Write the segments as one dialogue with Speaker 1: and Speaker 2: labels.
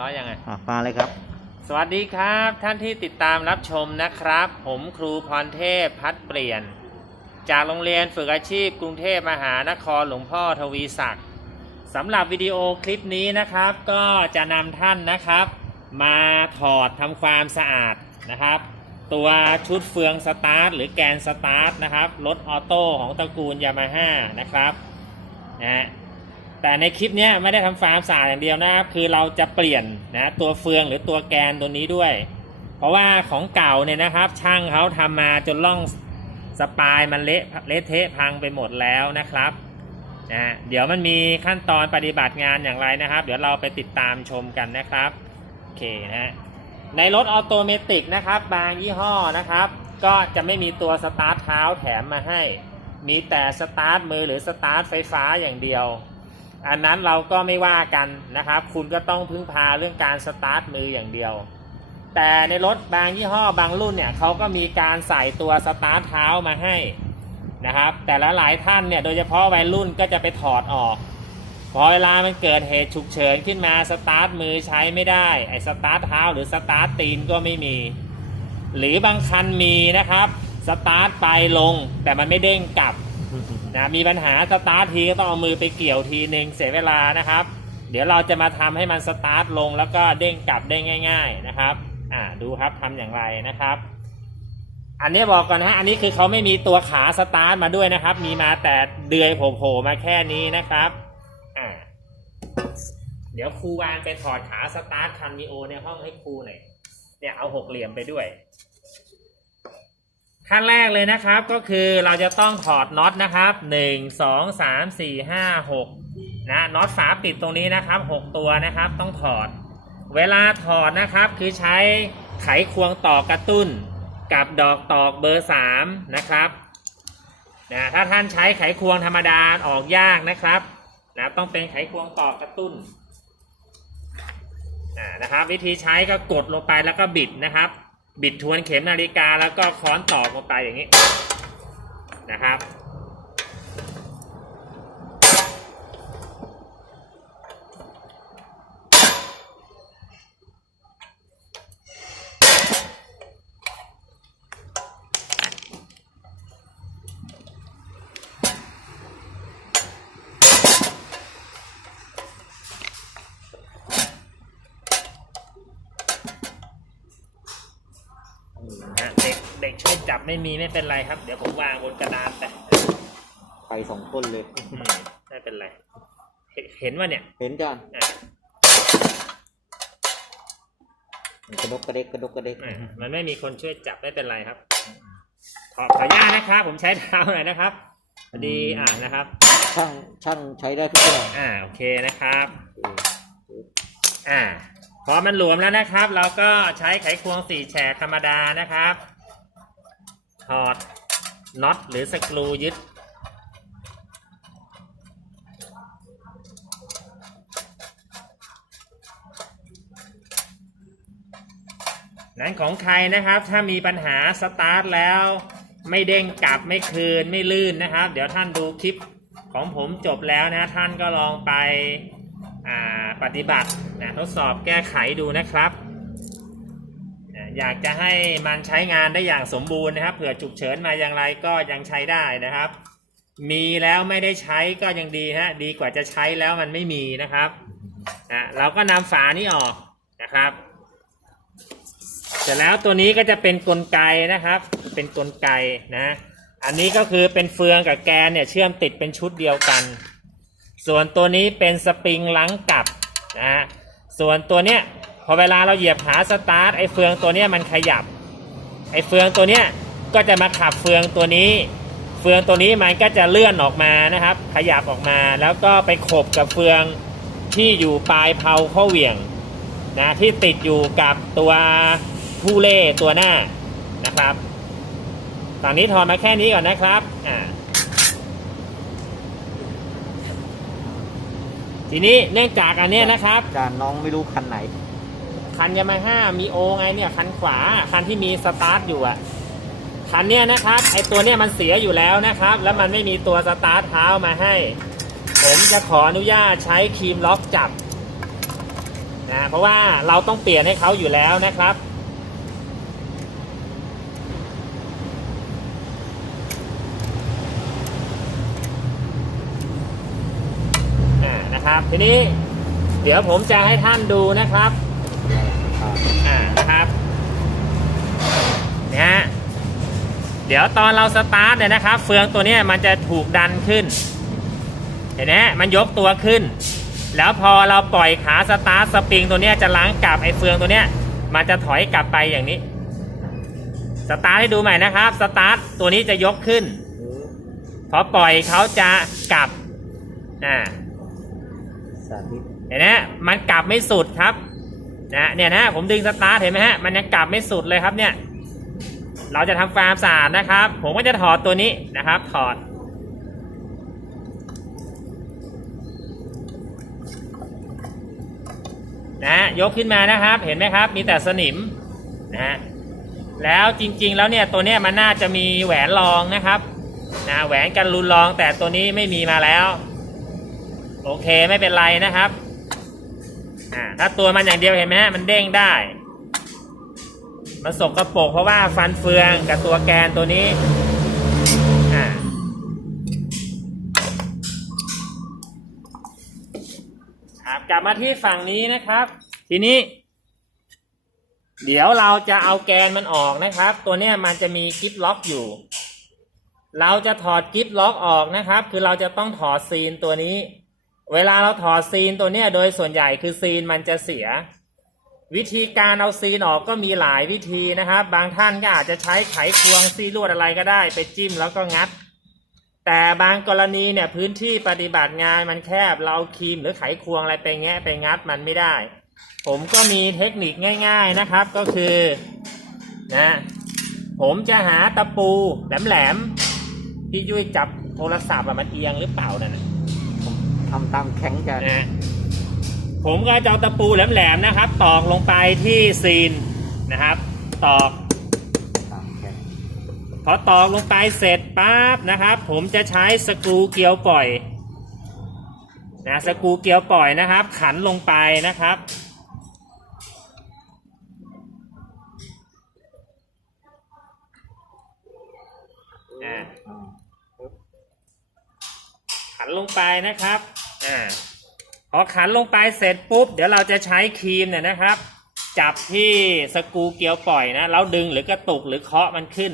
Speaker 1: ร้อยยังไง
Speaker 2: อะมาเลยครับ
Speaker 1: สวัสดีครับ ท่านที่ติดตามรับชมนะครับ ผมครูพรเทพพัดเปลี่ยน จากโรงเรียนฝึกอาชีพกรุงเทพมหานครหลวงพ่อทวีศักดิ์สำหรับวิดีโอคลิปนี้นะครับ ก็จะนำท่านนะครับ มาถอดทำความสะอาดนะครับ ตัวชุดเฟืองสตาร์ทหรือแกนสตาร์ทนะครับรถออโต้ของตระกูลยามาฮ่านะครับนะฮะ แต่ในคลิปนี้ไม่ได้ทำความสะอาดอย่างเดียวนะครับ คือเราจะเปลี่ยนนะตัวเฟืองหรือตัวแกนตัวนี้ด้วย เพราะว่าของเก่าเนี่ยนะครับ ช่างเขาทำมาจนล่องสปายมันเละเละเทะพังไปหมดแล้วนะครับนะเดี๋ยวมันมีขั้นตอนปฏิบัติงานอย่างไรนะครับ เดี๋ยวเราไปติดตามชมกันนะครับโอเคนะฮะในรถออโตเมติกนะครับ บางยี่ห้อนะครับ ก็จะไม่มีตัวสตาร์ทเท้าแถมมาให้ มีแต่สตาร์ทมือหรือสตาร์ทไฟฟ้าอย่างเดียว อันนั้นเราก็ไม่ว่ากันนะครับ คุณก็ต้องพึ่งพาเรื่องการสตาร์ทมืออย่างเดียว แต่ในรถบางยี่ห้อบางรุ่นเนี่ยเขาก็มีการใส่ตัวสตาร์ทเท้ามาให้นะครับ แต่ละหลายท่านเนี่ยโดยเฉพาะวัยรุ่นก็จะไปถอดออกพอเวลามันเกิดเหตุฉุกเฉินขึ้นมาสตาร์ทมือใช้ไม่ได้ไอ้สตาร์ทเท้าหรือสตาร์ทตีนก็ไม่มี หรือบางคันมีนะครับสตาร์ทไปลงแต่มันไม่เด้งกลับ นะมีปัญหาสตาร์ททีก็ต้องเอามือไปเกี่ยวทีหนึ่งเสียเวลานะครับ เดี๋ยวเราจะมาทำให้มันสตาร์ทลงแล้วก็เด้งกลับได้ง่าย ๆนะครับอ่าดูครับทำอย่างไรนะครับ อันนี้บอกก่อนนะฮะอันนี้คือเขาไม่มีตัวขาสตาร์ทมาด้วยนะครับ มีมาแต่เดือยโผล่มาแค่นี้นะครับอ่าเดี๋ยวครูวานไปถอดขาสตาร์ทคันมีโอในห้องให้ครูหน่อยเนี่ยเอาหกเหลี่ยมไปด้วย ขั้นแรกเลยนะครับก็คือเราจะต้องถอดน็อตนะครับหนึ่งสองสามสี่ห้าหกนะน็อตฝาปิดตรงนี้นะครับหกตัวนะครับ ต้องถอด เวลาถอดนะครับคือใช้ไขควงต่อกระตุ้น กับดอกตอกเบอร์สามนะครับนะถ้าท่านใช้ไขควงธรรมดาออกยากนะครับนะต้องเป็นไขควงต่อกระตุ้นนะครับ วิธีใช้ก็กดลงไปแล้วก็บิดนะครับ บิดทวนเข็มนาฬิกาแล้วก็ค้อนตอกลงไปอย่างนี้นะครับ นะเด็กเด็กช่วยจับไม่มีไม่เป็นไรครับ เดี๋ยวผมวางบนกระดานแต่
Speaker 2: ไปสองคนเลย
Speaker 1: อืมไม่เป็นไร เห็นเห็นว่าเนี่ย
Speaker 2: เห็นจ้ะ
Speaker 1: อะ
Speaker 2: กระดกกระเดกกระดกกระเดก
Speaker 1: อะมันไม่มีคนช่วยจับไม่เป็นไรครับ ขอขออนุญาตนะครับ ผมใช้เท้าหน่อยนะครับพอดีอ่านะครับ
Speaker 2: ช่างช่างใช้ได้ทุกอย่าง
Speaker 1: อ่าโอเคนะครับ อ่าพอมันหลวมแล้วนะครับ เราก็ใช้ไขควงสี่แฉกธรรมดานะครับ ถอดน็อตหรือสกรูยึด นั้นของใครนะครับถ้ามีปัญหาสตาร์ทแล้วไม่เด้งกลับไม่คืนไม่ลื่นนะครับ เดี๋ยวท่านดูคลิปของผมจบแล้วนะท่านก็ลองไปปฏิบัตินะทดสอบแก้ไขดูนะครับ อยากจะให้มันใช้งานได้อย่างสมบูรณ์นะครับ เผื่อฉุกเฉินมาอย่างไรก็ยังใช้ได้นะครับ มีแล้วไม่ได้ใช้ก็ยังดีฮะดีกว่าจะใช้แล้วมันไม่มีนะครับอะเราก็นำฝานี้ออกนะครับเสร็จแล้วตัวนี้ก็จะเป็นกลไกนะครับ เป็นกลไกนะ อันนี้ก็คือเป็นเฟืองกับแกนเนี่ยเชื่อมติดเป็นชุดเดียวกัน ส่วนตัวนี้เป็นสปริงลังกลับนะส่วนตัวเนี้ย พอเวลาเราเหยียบหาสตาร์ทไอ้เฟืองตัวเนี้ยมันขยับ ไอ้เฟืองตัวเนี้ยก็จะมาขับเฟืองตัวนี้ เฟืองตัวนี้มันก็จะเลื่อนออกมานะครับ ขยับออกมาแล้วก็ไปขบกับเฟืองที่อยู่ปลายเพาข้อเหวี่ยงนะที่ติดอยู่กับตัวผู้เล่ตัวหน้านะครับฝั่งนี้ถอดมาแค่นี้ก่อนนะครับอ่าทีนี้เนื่องจากอันเนี้ยนะครับ
Speaker 2: จานน้องไม่รู้คันไหน
Speaker 1: คันยามาฮ่ามีโอไงเนี่ยคันขวาคันที่มีสตาร์ทอยู่อะคันเนี้ยนะครับไอตัวเนี้ยมันเสียอยู่แล้วนะครับ แล้วมันไม่มีตัวสตาร์ทเท้ามาให้ ผมจะขออนุญาตใช้ครีมล็อกจับนะนะเพราะว่าเราต้องเปลี่ยนให้เขาอยู่แล้วนะครับอ่านะครับทีนี้เดี๋ยวผมจะให้ท่านดูนะครับ นี่ยฮะเดี๋ยวตอนเราสตาร์ทเนี่ยนะครับ เฟืองตัวนี้มันจะถูกดันขึ้น เห็นไหมมันยกตัวขึ้น แล้วพอเราปล่อยขาสตาร์ทสปริงตัวนี้จะล้างกลับไอ้เฟืองตัวนี้มันจะถอยกลับไปอย่างนี้ สตาร์ทให้ดูใหม่นะครับ สตาร์ทตัวนี้จะยกขึ้นพอปล่อยเขาจะกลับอ่าเห็นไหมมันกลับไม่สุดครับนะเนี่ยนะผมดึงสตาร์ทเห็นไหมฮะมันยังกลับไม่สุดเลยครับเนี่ย เราจะทำความสะอาดนะครับ ผมก็จะถอดตัวนี้นะครับ ถอด นะฮะยกขึ้นมานะครับ เห็นไหมครับ มีแต่สนิมนะฮะแล้วจริงๆแล้วเนี่ยตัวเนี้ยมันน่าจะมีแหวนรองนะครับนะแหวนกันรุนรองแต่ตัวนี้ไม่มีมาแล้ว โอเคไม่เป็นไรนะครับอ่าถ้าตัวมันอย่างเดียวเห็นไหมมันเด้งได้ มันสกรปรกเพราะว่าฟันเฟืองกับตัวแกนตัวนี้อ่าครับกลับมาที่ฝั่งนี้นะครับ ทีนี้ เดี๋ยวเราจะเอาแกนมันออกนะครับ ตัวเนี้ยมันจะมีกิฟล็อกอยู่ เราจะถอดกิฟล็อกออกนะครับ คือเราจะต้องถอดซีนตัวนี้ เวลาเราถอดซีนตัวเนี้ยโดยส่วนใหญ่คือซีนมันจะเสีย วิธีการเอาซีนออกก็มีหลายวิธีนะครับ บางท่านก็อาจจะใช้ไขควงซีลวดอะไรก็ได้ ไปจิ้มแล้วก็งัด แต่บางกรณีเนี่ยพื้นที่ปฏิบัติงานมันแคบเราเอาครีมหรือไขควงอะไรไปแงะไปงัดมันไม่ได้ ผมก็มีเทคนิคง่าย ๆนะครับก็คือนะผมจะหาตะปูแหลมๆพี่ยุ้ยจับโทรศัพท์อะมันเอียงหรือเปล่านั่นนะ
Speaker 2: ทำตามแข็งจะ
Speaker 1: นะ ผมก็จะเอาตะปูแหลมๆนะครับ ตอกลงไปที่ซีนนะครับ ตอก พอตอกลงไปเสร็จปั๊บนะครับ ผมจะใช้สกรูเกลียวปล่อยนะสกรูเกลียวปล่อยนะครับ ขันลงไปนะครับ ขันลงไปนะครับอ่า พอขันลงไปเสร็จปุ๊บ เดี๋ยวเราจะใช้ครีมเนี่ยนะครับ จับที่สกูเกลียวปล่อยนะแล้วดึงหรือกระตุกหรือเคาะมันขึ้น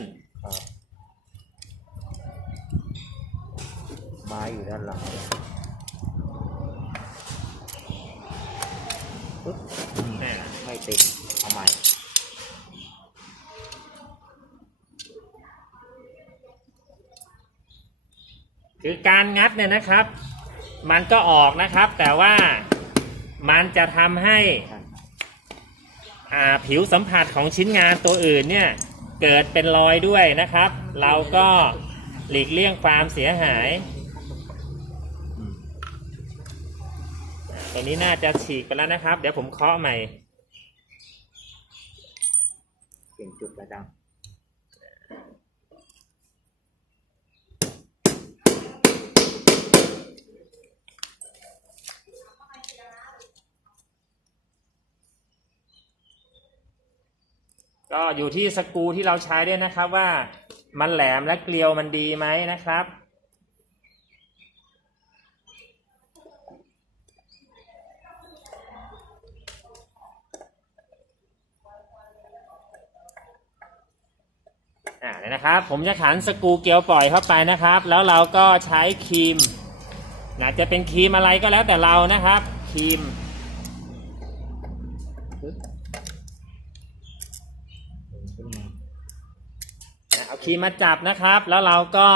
Speaker 2: ไม้อยู่ด้านหลังปึ๊บอืม
Speaker 1: อ่า
Speaker 2: ไม่ติดเอาใหม่
Speaker 1: คือการงัดเนี่ยนะครับ มันก็ออกนะครับ แต่ว่ามันจะทำให้อ่าผิวสัมผัสของชิ้นงานตัวอื่นเนี่ยเกิดเป็นรอยด้วยนะครับ เราก็หลีกเลี่ยงความเสียหายตัวนี้น่าจะฉีกไปแล้วนะครับ เดี๋ยวผมเคาะใหม่
Speaker 2: เปลี่ยนจุดแล้วจัง
Speaker 1: ก็อยู่ที่สกูที่เราใช้ด้วยนะครับว่ามันแหลมและเกลียวมันดีไหมนะครับ อ่าเนี่ยนะครับ ผมจะขันสกูเกลียวปล่อยเข้าไปนะครับ แล้วเราก็ใช้ครีมนะจะเป็นครีมอะไรก็แล้วแต่เรานะครับครีม
Speaker 2: ปึ๊บดึงขึ้นมา
Speaker 1: นะเอา ครีมมาจับนะครับ แล้วเราก็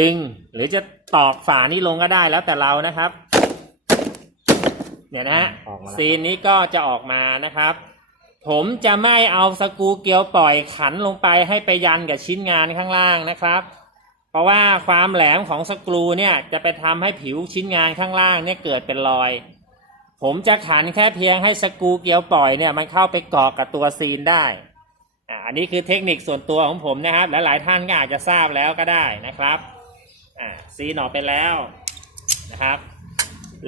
Speaker 1: ดึงหรือจะตอกฝานี้ลงก็ได้แล้วแต่เรานะครับ เนี่ยนะฮะ
Speaker 2: ออกมาแล้ว
Speaker 1: ซีนนี้ก็จะออกมานะครับ ผมจะไม่เอาสกรูเกลียวปล่อยขันลงไปให้ไปยันกับชิ้นงานข้างล่างนะครับ เพราะว่าความแหลมของสกรูเนี่ยจะไปทำให้ผิวชิ้นงานข้างล่างเนี่ยเกิดเป็นรอย ผมจะขันแค่เพียงให้สกรูเกลียวปล่อยเนี่ยมันเข้าไปเกาะกับตัวซีนได้ อันนี้คือเทคนิคส่วนตัวของผมนะครับ และหลายท่านก็อาจจะทราบแล้วก็ได้นะครับอ่าซีหนออกไปแล้วนะครับ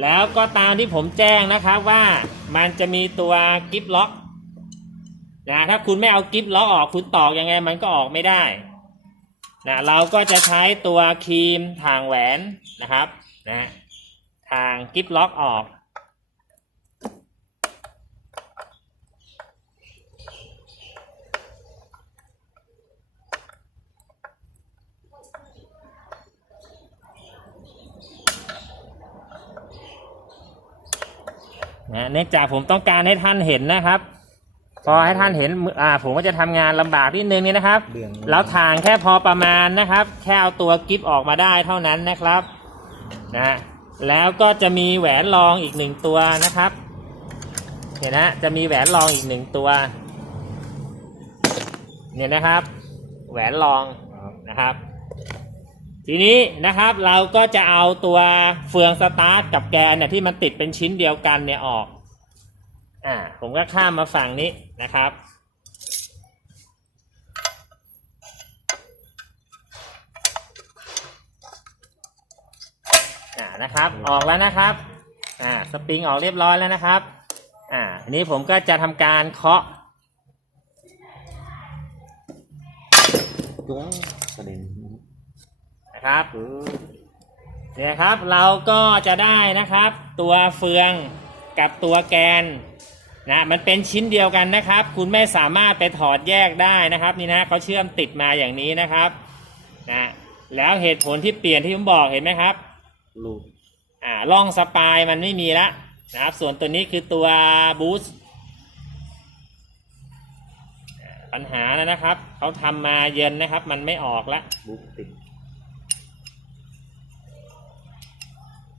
Speaker 1: แล้วก็ตามที่ผมแจ้งนะครับว่ามันจะมีตัวกิฟล็อกนะถ้าคุณไม่เอากิฟล็อกออกคุณตอกยังไงมันก็ออกไม่ได้นะเราก็จะใช้ตัวครีมทางแหวนนะครับนะทางกิฟล็อกออก นะเนื่องจากผมต้องการให้ท่านเห็นนะครับ พอให้ท่านเห็นมืออ่าผมก็จะทำงานลำบากนิดนึงนี่นะครับ
Speaker 2: เบี่ยง
Speaker 1: แล้วทางแค่พอประมาณนะครับ แค่เอาตัวกิฟออกมาได้เท่านั้นนะครับนะแล้วก็จะมีแหวนรองอีกหนึ่งตัวนะครับ เห็นนะจะมีแหวนรองอีกหนึ่งตัว เนี่ยนะครับ แหวนรอง
Speaker 2: ครับ
Speaker 1: นะครับ ทีนี้นะครับเราก็จะเอาตัวเฟืองสตาร์ทกับแกนเนี่ยที่มันติดเป็นชิ้นเดียวกันเนี่ยออก อ่า ผมก็ข้ามมาฝั่งนี้นะครับ อ่านะครับ ออกแล้วนะครับ อ่า สปริงออกเรียบร้อยแล้วนะครับ อ่าทีนี้ผมก็จะทำการเคาะ
Speaker 2: จุ้งกระเด็น
Speaker 1: นะครับ
Speaker 2: เออ
Speaker 1: เนี่ยครับเราก็จะได้นะครับ ตัวเฟืองกับตัวแกนนะมันเป็นชิ้นเดียวกันนะครับ คุณไม่สามารถไปถอดแยกได้นะครับนี่นะเขาเชื่อมติดมาอย่างนี้นะครับนะแล้วเหตุผลที่เปลี่ยนที่ผมบอกเห็นไหมครับ
Speaker 2: ลูก
Speaker 1: อ่าล่องสปายมันไม่มีละนะครับ ส่วนตัวนี้คือตัวบูสต์ปัญหาแล้วนะครับเขาทำมาเย็นนะครับ มันไม่ออกละ
Speaker 2: บุ๊กติด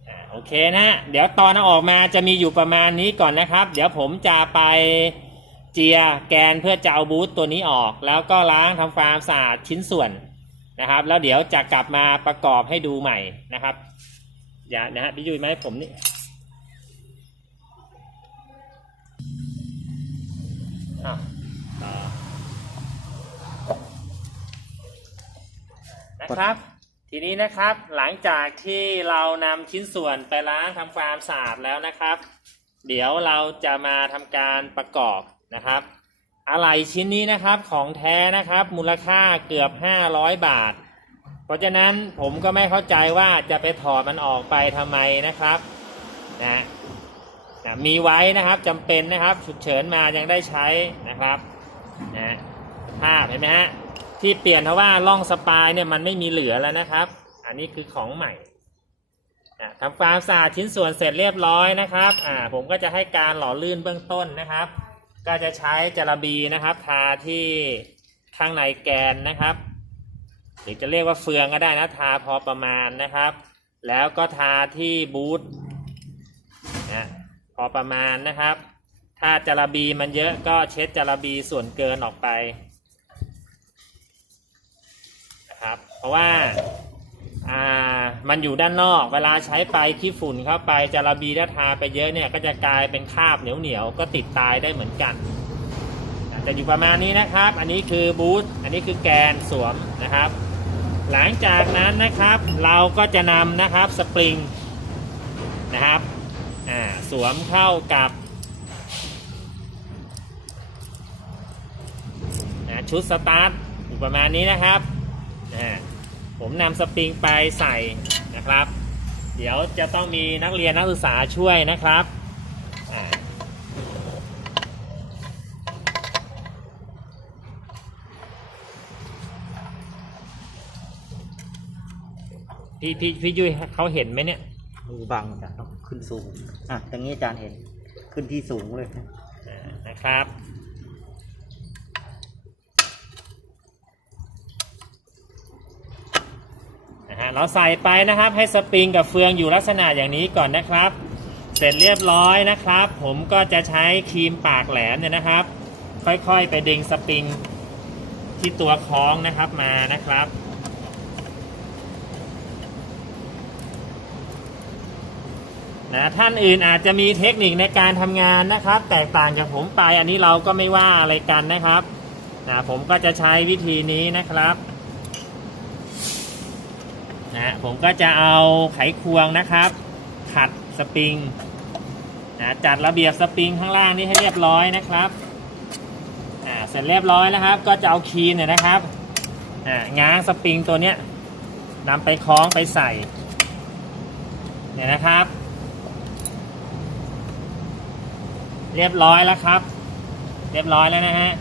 Speaker 1: อ่า โอเคนะ เดี๋ยวตอนเอาออกมาจะมีอยู่ประมาณนี้ก่อนนะครับ เดี๋ยวผมจะไปเจียแกนเพื่อจะเอาบูทตัวนี้ออก แล้วก็ล้างทำความสะอาดชิ้นส่วนนะครับ แล้วเดี๋ยวจะกลับมาประกอบให้ดูใหม่นะครับ อย่านะฮะพี่ยุ้ยไหมผมนี่นะครับ ทีนี้นะครับหลังจากที่เรานำชิ้นส่วนไปล้างทำความสะอาดแล้วนะครับ เดี๋ยวเราจะมาทำการประกอบนะครับ อะไหล่ชิ้นนี้นะครับของแท้นะครับมูลค่าเกือบ 500 บาท เพราะฉะนั้นผมก็ไม่เข้าใจว่าจะไปถอดมันออกไปทำไมนะครับนะนะมีไว้นะครับจำเป็นนะครับฉุกเฉินมายังได้ใช้นะครับนะภาพเห็นไหมฮะ ที่เปลี่ยนเพราะว่าล่องสปายเนี่ยมันไม่มีเหลือแล้วนะครับ อันนี้คือของใหม่ทำความสะอาดชิ้นส่วนเสร็จเรียบร้อยนะครับอ่าผมก็จะให้การหล่อลื่นเบื้องต้นนะครับ ก็จะใช้จระบีนะครับ ทาที่ข้างในแกนนะครับ หรือจะเรียกว่าเฟืองก็ได้นะทาพอประมาณนะครับ แล้วก็ทาที่บูทนะพอประมาณนะครับ ถ้าจระบีมันเยอะก็เช็ดจระบีส่วนเกินออกไป นะครับ เพราะว่าอ่ามันอยู่ด้านนอกเวลาใช้ไปขี้ฝุ่นเข้าไปจาระบีถ้าทาไปเยอะเนี่ยก็จะกลายเป็นคราบเหนียวเหนียวๆก็ติดตายได้เหมือนกันอ่าจะอยู่ประมาณนี้นะครับ อันนี้คือบูทอันนี้คือแกนสวมนะครับ หลังจากนั้นนะครับ เราก็จะนำนะครับสปริงนะครับอ่าสวมเข้ากับชุดสตาร์ทอยู่ประมาณนี้นะครับ อ่าผมนำสปริงไปใส่นะครับ เดี๋ยวจะต้องมีนักเรียนนักศึกษาช่วยนะครับอ่าพี่พี่พี่ยุ้ยเขาเห็นไหมเนี่ย
Speaker 2: มือบังจะต้องขึ้นสูง อะอย่างนี้อาจารย์เห็น ขึ้นที่สูงเลย
Speaker 1: อ่านะครับนะฮะ เราใส่ไปนะครับ ให้สปริงกับเฟืองอยู่ลักษณะอย่างนี้ก่อนนะครับ เสร็จเรียบร้อยนะครับ ผมก็จะใช้ครีมปากแหลมเนี่ยนะครับ ค่อยๆ ไปดึงสปริงที่ตัวคล้องนะครับมานะครับนะท่านอื่นอาจจะมีเทคนิคในการทำงานนะครับ แตกต่างจากผมไปอันนี้เราก็ไม่ว่าอะไรกันนะครับนะผมก็จะใช้วิธีนี้นะครับ นะผมก็จะเอาไขควงนะครับ ขัดสปริงนะจัดระเบียบสปริงข้างล่างนี้ให้เรียบร้อยนะครับอ่าเสร็จเรียบร้อยนะครับ ก็จะเอาคีนเนี่ยนะครับอ่าง้างสปริงตัวเนี้ยนำไปคล้องไปใส่เนี่ยนะครับ เรียบร้อยแล้วครับ เรียบร้อยแล้วนะฮะ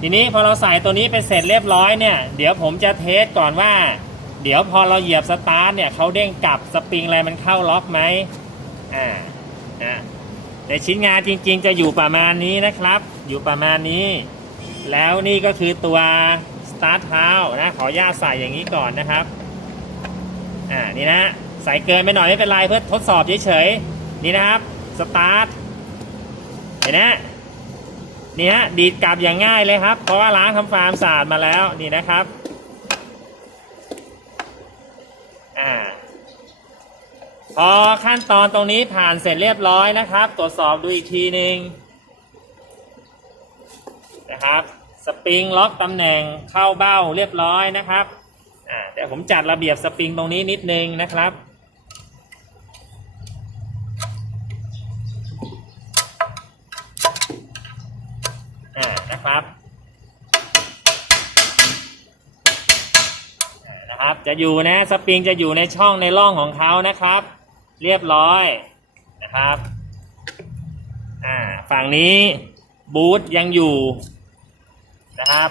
Speaker 1: ทีนี้พอเราใส่ตัวนี้ไปเสร็จเรียบร้อยเนี่ย เดี๋ยวผมจะเทสก่อนว่า เดี๋ยวพอเราเหยียบสตาร์ทเนี่ยเขาเด้งกลับสปริงอะไรมันเข้าล็อกไหมอ่าอ่าแต่ชิ้นงานจริงๆจะอยู่ประมาณนี้นะครับ อยู่ประมาณนี้ แล้วนี่ก็คือตัวสตาร์ทเท้านะขอญาตใส่อย่างนี้ก่อนนะครับอ่านี่นะใส่เกินไปหน่อยไม่เป็นไรเพื่อทดสอบเฉยๆนี่นะครับสตาร์ทเห็นนะนี่ฮะดีดกลับอย่างง่ายเลยครับ เพราะว่าล้างทำฟาร์มสะอาดมาแล้วนี่นะครับ อ่าพอขั้นตอนตรงนี้ผ่านเสร็จเรียบร้อยนะครับ ตรวจสอบดูอีกทีหนึ่งนะครับ สปริงล็อกตำแหน่งเข้าเบ้าเรียบร้อยนะครับอ่าเดี๋ยวผมจัดระเบียบสปริงตรงนี้นิดนึงนะครับอ่านะครับ นะครับ จะอยู่นะสปริงจะอยู่ในช่องในร่องของเขานะครับ เรียบร้อยนะครับอ่าฝั่งนี้บูทยังอยู่นะครับ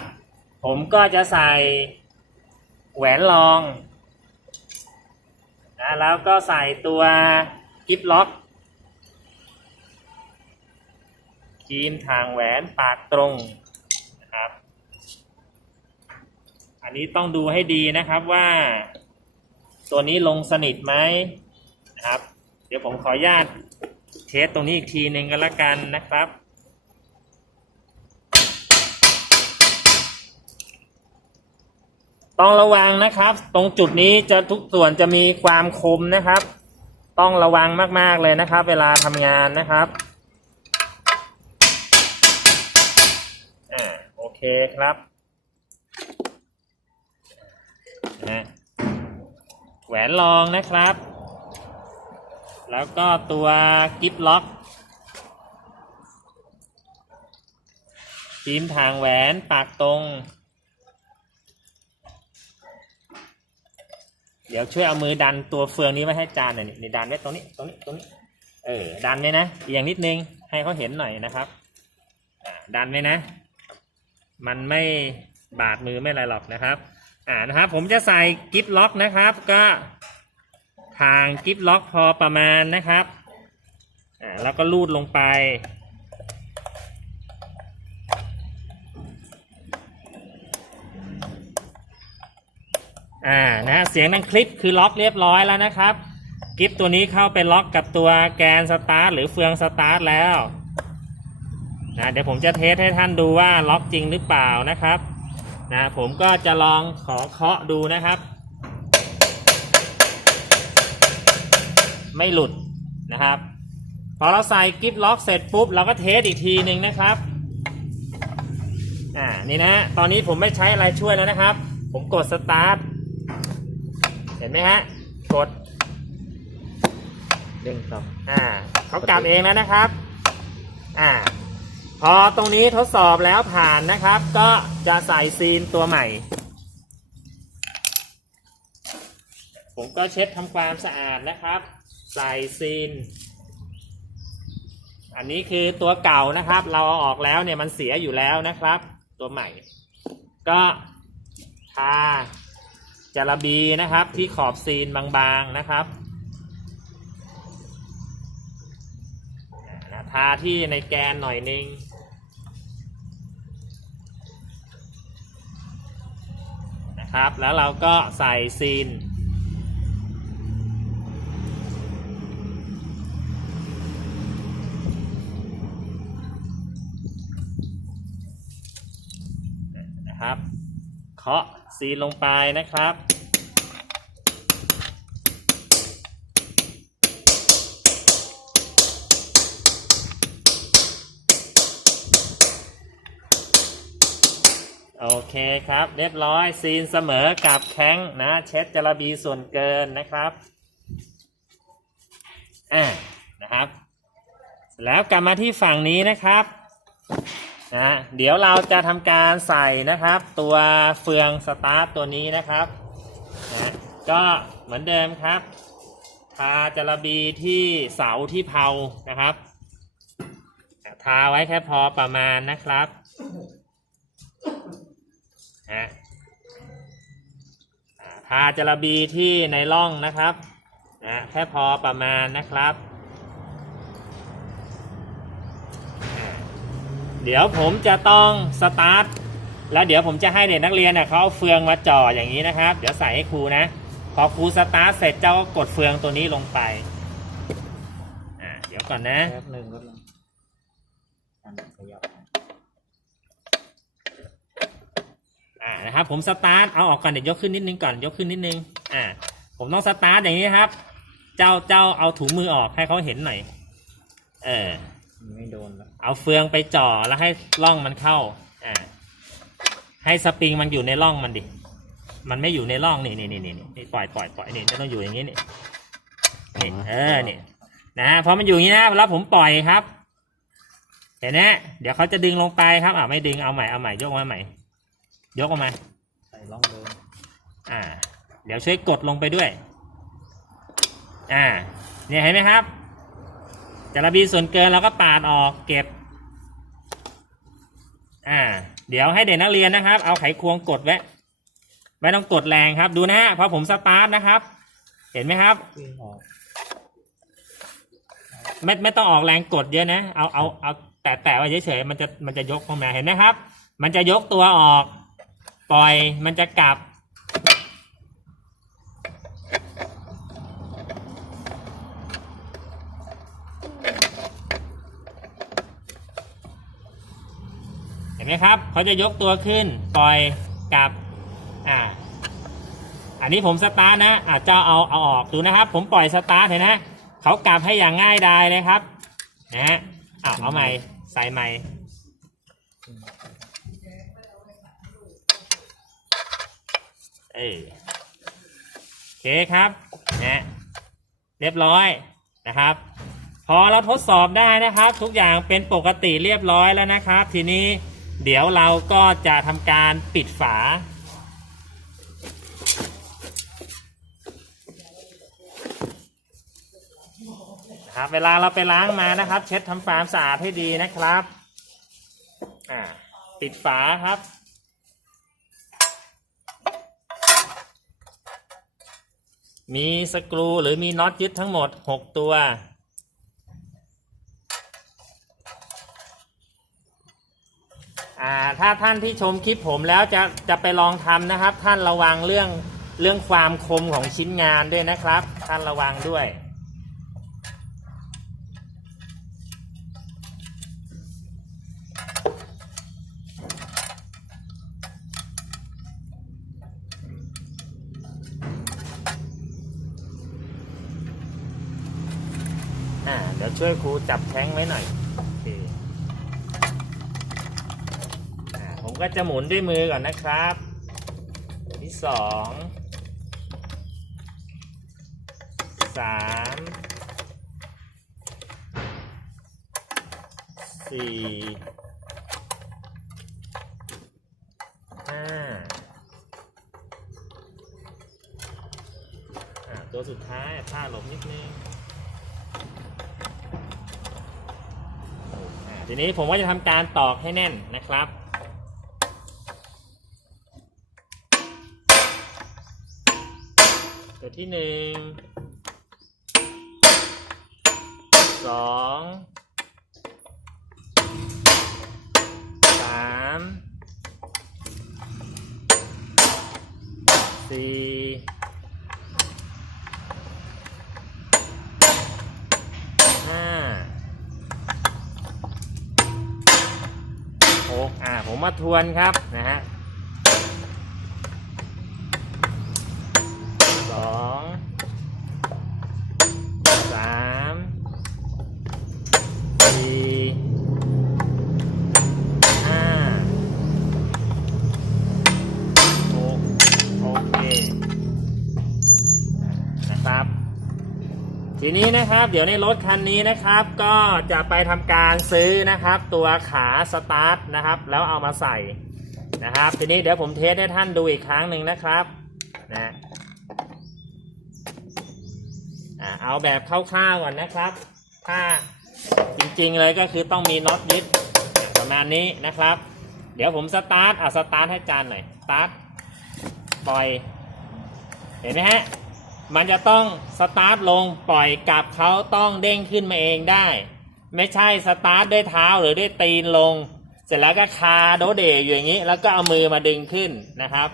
Speaker 1: ผมก็จะใส่แหวนรองนะแล้วก็ใส่ตัวกิฟล็อกครีมทางแหวนปากตรงนะครับ อันนี้ต้องดูให้ดีนะครับว่า ตัวนี้ลงสนิทไหมนะครับ เดี๋ยวผมขออนุญาตเทสตรงนี้อีกทีหนึ่งกันละกันนะครับต้องระวังนะครับ ตรงจุดนี้จะทุกส่วนจะมีความคมนะครับ ต้องระวังมากๆเลยนะครับ เวลาทำงานนะครับอ่าโอเคครับนะ แหวนรองนะครับ แล้วก็ตัวกิฟล็อกทีมพ์ทางแหวนปากตรง เดี๋ยวช่วยเอามือดันตัวเฟืองนี้ไว้ให้จานหน่อยนี่นี่ดันไว้ตรงนี้ตรงนี้ตรงนี้ เออดันไว้นะเอียงนิดนึงให้เขาเห็นหน่อยนะครับดันไว้นะ มันไม่บาดมือไม่อะไรหรอกนะครับ อ่านะครับผมจะใส่กิฟล็อกนะครับ ก็ทางกิฟล็อกพอประมาณนะครับอ่าแล้วก็ลูดลงไป อ่านะเสียงดังคลิปคือล็อกเรียบร้อยแล้วนะครับกิฟตัวนี้เข้าไปล็อกกับตัวแกนสตาร์ทหรือเฟืองสตาร์ทแล้วนะเดี๋ยวผมจะเทสให้ท่านดูว่าล็อกจริงหรือเปล่านะครับ นะผมก็จะลองขอเคาะดูนะครับ ไม่หลุดนะครับ พอเราใส่กิฟล็อกเสร็จปุ๊บ เราก็เทสอีกทีหนึ่งนะครับอ่านี่นะตอนนี้ผมไม่ใช้อะไรช่วยแล้วนะครับ ผมกดสตาร์ทเห็นไหมฮะกด
Speaker 2: เด้งต่อ
Speaker 1: อ่าเขากลับเองแล้วนะครับ อ่า พอตรงนี้ทดสอบแล้วผ่านนะครับ ก็จะใส่ซีนตัวใหม่ ผมก็เช็ดทำความสะอาดนะครับ ใส่ซีน อันนี้คือตัวเก่านะครับ เราเอาออกแล้วเนี่ยมันเสียอยู่แล้วนะครับ ตัวใหม่ ก็ทาจาระบีนะครับ ที่ขอบซีนบางๆนะครับทาที่ในแกนหน่อยนึง นะ ครับ แล้วเราก็ใส่ซีน นะครับ เคาะซีนลงไปนะครับ โอเคครับ เรียบร้อยซีนเสมอกับแข้งนะ เช็ดจระบีส่วนเกินนะครับอ่านะครับ แล้วกลับมาที่ฝั่งนี้นะครับนะเดี๋ยวเราจะทำการใส่นะครับ ตัวเฟืองสตาร์ทตัวนี้นะครับนะก็เหมือนเดิมครับทาจระบีที่เสาที่เพานะครับ ทาไว้แค่พอประมาณนะครับ นะอ่าทาจระบีที่ในร่องนะครับนะแค่พอประมาณนะครับ เดี๋ยวผมจะต้องสตาร์ทแล้วเดี๋ยวผมจะให้เด็กนักเรียนเน่ยเขาเอาเฟืองมาจ่ออย่างนี้นะครับ เดี๋ยวใส่ให้ครูนะ พอครูสตาร์ทเสร็จเจ้าก็กดเฟืองตัวนี้ลงไปอ่าเดี๋ยวก่อนนะ
Speaker 2: แป๊บหนึ่งแป๊บหนึงขยับ
Speaker 1: อ่า นะครับผมสตาร์ทเอาออกก่อนเดี๋ยวยกขึ้นนิดนึงก่อนยกขึ้นนิดนึงอ่าผมต้องสตาร์ทอย่างนี้ครับ เจ้าเจ้าเอาถุงมือออกให้เขาเห็นหน่อยเออ
Speaker 2: ไม่โดนแล้ว
Speaker 1: เอาเฟืองไปจ่อแล้วให้ร่องมันเข้าอ่าให้สปริงมันอยู่ในร่องมันดิมันไม่อยู่ในร่องนี่นี่นี่นี่นี่ปล่อยปล่อยปล่อยนี่จะต้องอยู่อย่างนี้นี่นี่เออนี่นะฮะพอมันอยู่อย่างนี้นะแล้วผมปล่อยครับเห็นไหมเดี๋ยวเขาจะดึงลงไปครับอ่าไม่ดึงเอาใหม่เอาใหม่ยกมาใหม่ ยกออกมา
Speaker 2: ใส่ร่องเดิม
Speaker 1: อ่า เดี๋ยวช่วยกดลงไปด้วย อ่า เนี่ยเห็นไหมครับจระบีส่วนเกินเราก็ปาดออกเก็บ อ่า เดี๋ยวให้เด็กนักเรียนนะครับ เอาไขควงกดไว้ไม่ต้องกดแรงครับ ดูนะฮะพอผมสตาร์ทนะครับ เห็นไหมครับ
Speaker 2: วิ่งออก
Speaker 1: ไม่ไม่ต้องออกแรงกดเยอะนะ เอาเอาเอาแตะแตะไว้เฉยๆมันจะมันจะยกเข้ามาเห็นไหมครับ มันจะยกตัวออก ปล่อยมันจะกลับ เห็นไหมครับ เขาจะยกตัวขึ้น ปล่อยกลับ อ่า อันนี้ผมสตาร์ทนะอ่าเจ้าเอาเอาออกดูนะครับ ผมปล่อยสตาร์ทเห็นนะ เขากลับให้อย่างง่ายดายเลยครับ นะฮะอ้าวเอาใหม่ ใส่ใหม่ เอยโอเคครับนะเรียบร้อยนะครับ พอเราทดสอบได้นะครับ ทุกอย่างเป็นปกติเรียบร้อยแล้วนะครับ ทีนี้เดี๋ยวเราก็จะทำการปิดฝาครับเวลาเราไปล้างมานะครับ เช็ดทำความสะอาดให้ดีนะครับ อ่า ปิดฝาครับ มีสกรูหรือมีน็อตยึดทั้งหมด 6 ตัวอ่าถ้าท่านที่ชมคลิปผมแล้วจะจะไปลองทำนะครับ ท่านระวังเรื่องเรื่องความคมของชิ้นงานด้วยนะครับ ท่านระวังด้วย ดี๋ยวช่วยครูจับแท้งไว้หน่อยโอเคผมก็จะหมุนด้วยมือก่อนนะครับ ที่สองสามสี่ห้าอ่าตัวสุดท้ายผ้าหลบนิดนึง ทีนี้ผมก็จะทำการตอกให้แน่นนะครับตัวที่หนึ่งสองสามสี่ มาทวนครับนะฮะ นะครับ เดี๋ยวในรถคันนี้นะครับ ก็จะไปทำการซื้อนะครับ ตัวขาสตาร์ทนะครับ แล้วเอามาใส่นะครับ ทีนี้เดี๋ยวผมเทสให้ท่านดูอีกครั้งหนึ่งนะครับนะเอาแบบคร่าวๆก่อนนะครับ ถ้าจริงๆเลยก็คือต้องมีน็อตยึดประมาณนี้นะครับ เดี๋ยวผมสตาร์ทอะสตาร์ทให้จานหน่อยสตาร์ทปล่อย เห็นไหมฮะ มันจะต้องสตาร์ทลงปล่อยกลับเขาต้องเด้งขึ้นมาเองได้ ไม่ใช่สตาร์ทด้วยเท้าหรือด้วยตีนลง เสร็จแล้วก็คาโดเดอยู่อย่างนี้ แล้วก็เอามือมาดึงขึ้นนะครับ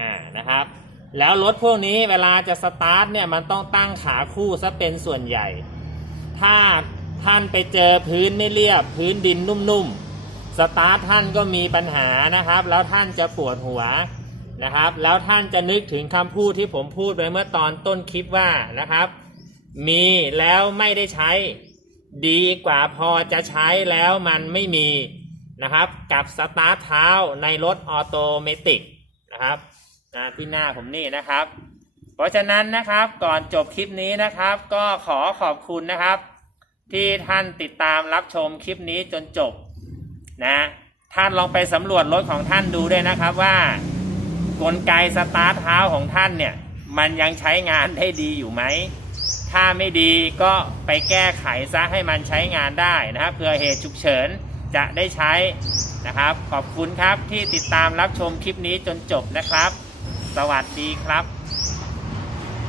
Speaker 1: อ่านะครับ แล้วรถพวกนี้เวลาจะสตาร์ทเนี่ยมันต้องตั้งขาคู่ซะเป็นส่วนใหญ่ ถ้าท่านไปเจอพื้นไม่เรียบพื้นดินนุ่มๆสตาร์ทท่านก็มีปัญหานะครับ แล้วท่านจะปวดหัว นะครับ แล้วท่านจะนึกถึงคำพูดที่ผมพูดไปเมื่อตอนต้นคลิปว่านะครับ มีแล้วไม่ได้ใช้ ดีกว่าพอจะใช้แล้วมันไม่มีนะครับ กับสตาร์ทเท้าในรถออโตเมติกนะครับที่หน้าผมนี่นะครับ เพราะฉะนั้นนะครับก่อนจบคลิปนี้นะครับ ก็ขอขอบคุณนะครับ ที่ท่านติดตามรับชมคลิปนี้จนจบนะท่านลองไปสำรวจรถของท่านดูด้วยนะครับว่า กลไกสตาร์ทเท้าของท่านเนี่ย มันยังใช้งานได้ดีอยู่ไหม ถ้าไม่ดีก็ไปแก้ไขซะให้มันใช้งานได้นะครับเผื่อเหตุฉุกเฉินจะได้ใช้นะครับ ขอบคุณครับที่ติดตามรับชมคลิปนี้จนจบนะครับ สวัสดีครับ